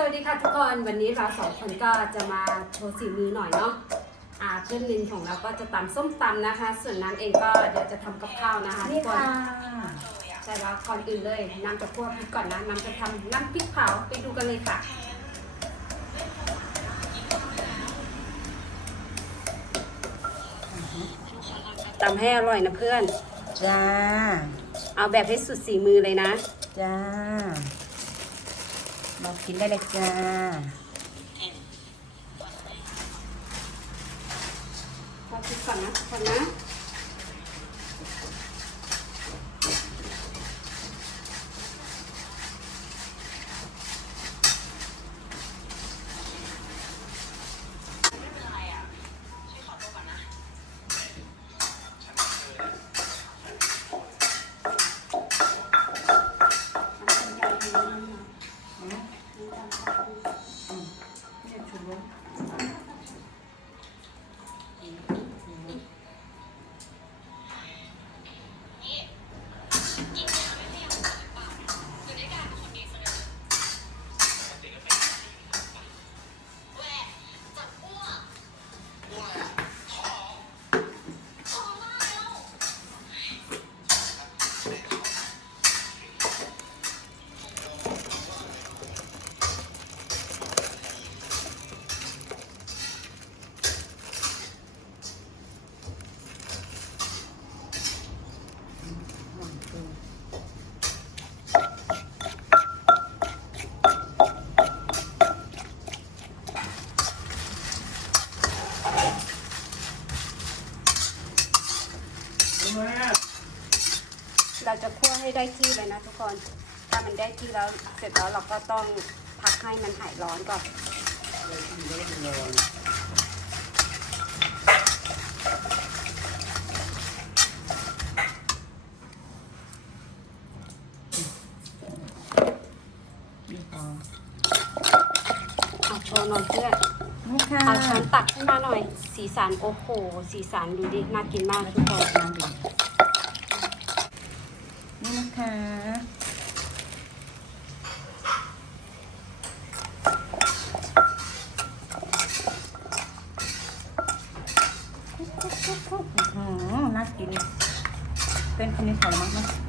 สวัสดีค่ะทุกคนวันนี้เราสองคนก็จะมาโชว์สีมือหน่อยเนาะอ่าเพื่อนลินของเราก็จะตำส้มตำนะคะ ส่วนน้ำเองก็เดี๋ยวจะทำกับข้าวนะคะทุนี่กคนค่ะใช่แล้วก่อนอื่นเลยน้ำจะคั่วพริกก่อนนะน้ำจะทำน้ำพริกเผาไปดูกันเลยค่ะ ตำให้อร่อยนะเพื่อน จ้า เอาแบบให้สุดสีมือเลยนะ จ้า มากินได้เลยจ้าขอคิดก่อนนะก่อนนะ เราจะคั่วให้ได้ที่เลยนะทุกคน ถ้ามันได้ที่แล้วเสร็จแล้วเราก็ต้องพักให้มันหายร้อนก่อนนี่พอเอาโชว์หน่อยเพื่อนนี่ค่ะเอาช้อนตักขึ้นมาหน่อย สีสันโอ้โห สีสันดูดิ น่ากินมากทุกคนน้ำ ดื่มนี่นะคะ น่ากิน เป็นคนนี้ขอละมั้งนะพริก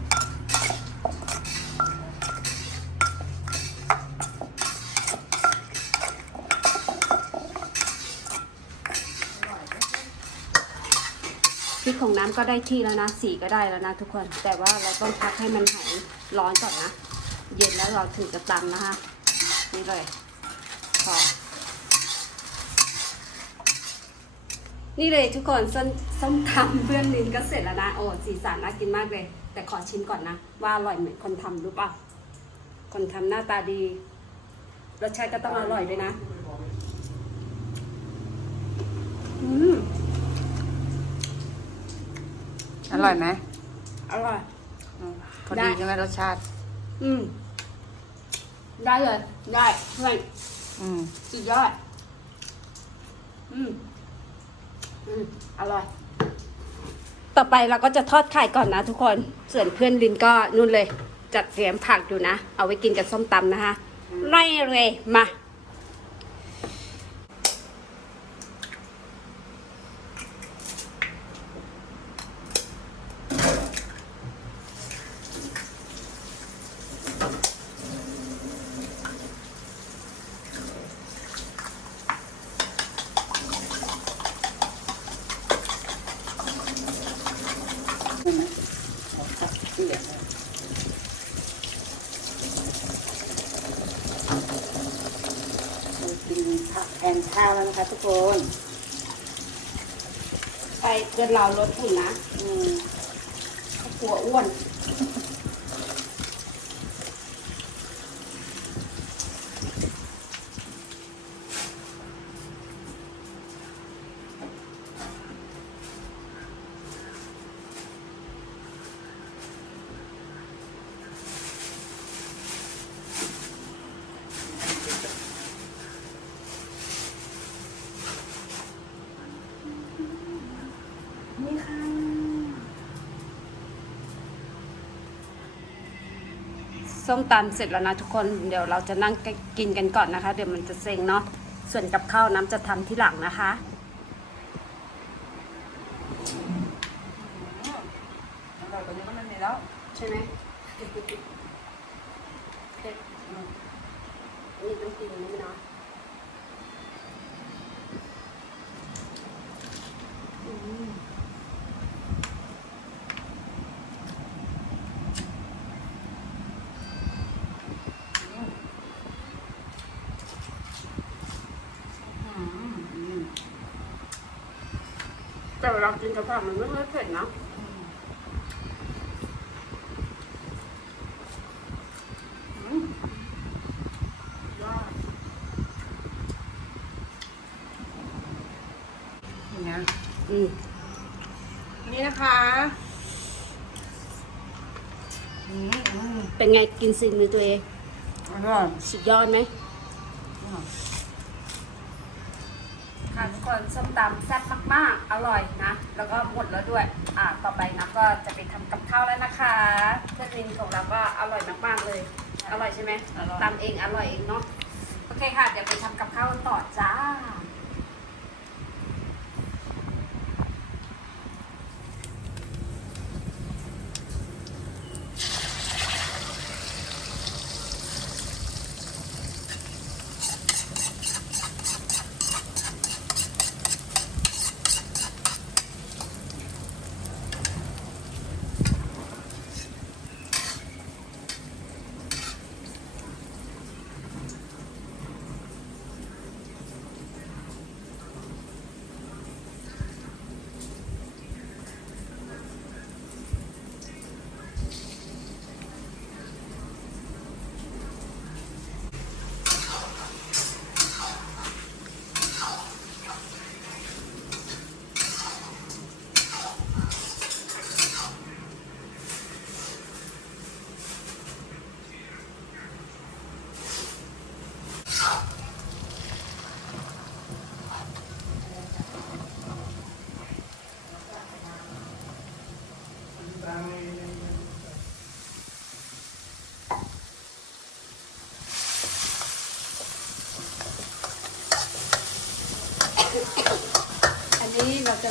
ก็ได้ที่แล้วนะสีก็ได้แล้วนะทุกคน แต่ว่าเราต้องพักให้มันหายร้อนก่อนนะ เย็นแล้วเราถึงจะตำนะคะนี่เลยพอนี่เลยทุกคนส้มส้มตำเพื่อนลินก็เสร็จแล้วนะโอ้สีสันน่ากินมากเลย แต่ขอชิมก่อนนะ ว่าอร่อยเหมือนคนทำหรือเปล่าคนทำหน้าตาดีรสชาติก็ต้องอร่อยด้วยนะ อืม อร่อยไหมอร่อย อืมพอได้ ดีใช่ไหมรสชาติ อืม ได้เลย ได้เพื่อนอืมสุดยอด อืม อืม อร่อย ต่อไปเราก็จะทอดไข่ก่อนนะทุกคน ส่วนเพื่อนลินก็นู่นเลย จัดเตรียมผักอยู่นะ เอาไว้กินกับส้มตำนะคะไล่เลยมา ผักแทนข้าวแล้วนะคะทุกคนไปเกินเราลดหุ่นนะอืมกลัวอ้วน ส้มตำเสร็จแล้วนะทุกคนเดี๋ยวเราจะนั่งกินกันก่อนนะคะ เดี๋ยวมันจะเซ็งเนาะส่วนกับข้าวน้ำจะทำที่หลังนะคะอร่อยกว่านี้ก็ไม่มีแล้วใช่ไหมเผ็ดอืมนี่ต้องกินนี่เนาะอืม อืมอืม แต่เวลากินกะเพรามันไม่ค่อยเผ็ดนะอืมยอดนี่นะอืมนี่นะคะอืมอืมเป็นไงกินสิ่งมือตัวเองอร่อยสุดยอดไหมอืมค่ะทุกคนส้มตำแซ่บมากๆ อร่อยนะ แล้วก็หมดแล้วด้วย อ่าต่อไปนะก็จะไปทำกับข้าวแล้วนะคะเพื่อนลินของเราก็อร่อยมากๆเลย อร่อยใช่ไหมอร่อย ตำเองอร่อยเองเนาะ โอเคค่ะ เดี๋ยวไปทำกับข้าวต่อจ้า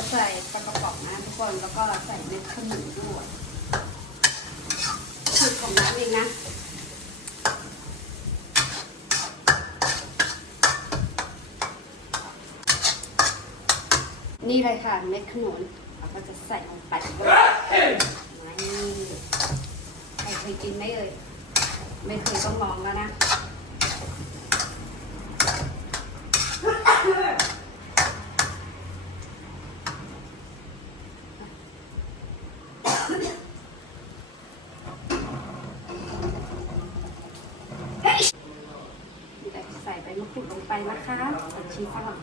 ใส่ปลากระป๋องนะทุกคน แล้วก็ใส่เม็ดขนุนด้วยสูตรของน้ำเองนะนี่เลยค่ะเม็ดขนุนเราก็จะใส่ลงไปนี่ใครเคยกินไหมเอ่ยไม่เคยต้องลองแล้วนะ ใส่ใบมะกรูดลงไปนะคะผัก ชีฝรั่ง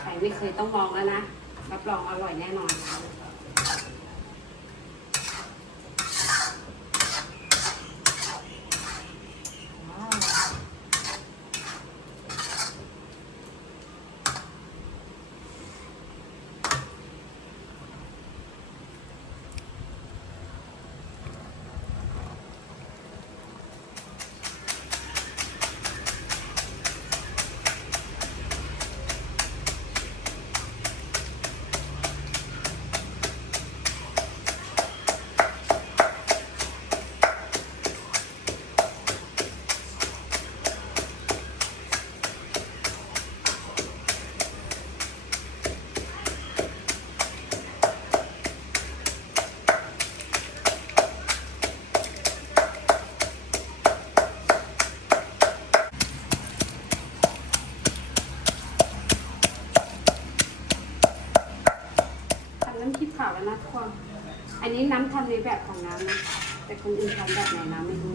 ใครไม่เคยต้องลองแล้วนะ รับรองอร่อยแน่นอน นน้ำไม่รู้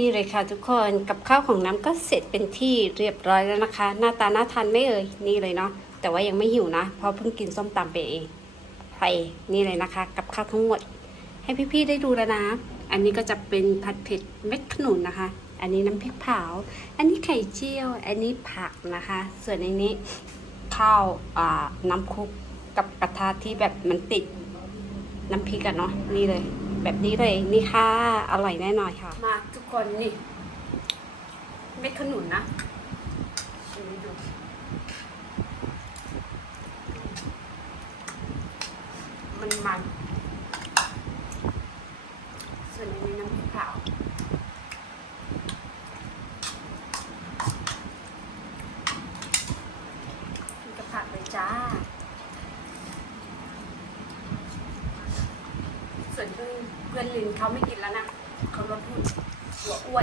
นี่เลยค่ะทุกคนกับข้าวของน้ำก็เสร็จเป็นที่เรียบร้อยแล้วนะคะ หน้าตาน่าทานไม่เอ่ยนี่เลยเนาะแต่ว่ายังไม่หิวนะเพราะเพิ่งกินส้มตำไปเองไปนี่เลยนะคะ กับข้าวทั้งหมด ให้พี่ๆได้ดูแล้วนะ อันนี้ก็จะเป็นผัดเผ็ดเม็ดขนุนนะคะ อันนี้น้ำพริกเผา อันนี้ไข่เจียว อันนี้ผักนะคะ ส่วนในนี้ข้าวน้ำคุกกับกระทะที่แบบมันติดน้ำพริกอะเนาะนี่เลย แบบนี้เลยนี่ค่ะอร่อยแน่นอนค่ะ กคนนี่เม็ดขนุนนะชิมดูมันมัน ส่วนนี้น้ำพริกเผากินกับผักเลยจ้า ส่วนเพื่อนเพื่อนลินเขาไม่กินแล้วนะ เขาลดหุ่น หั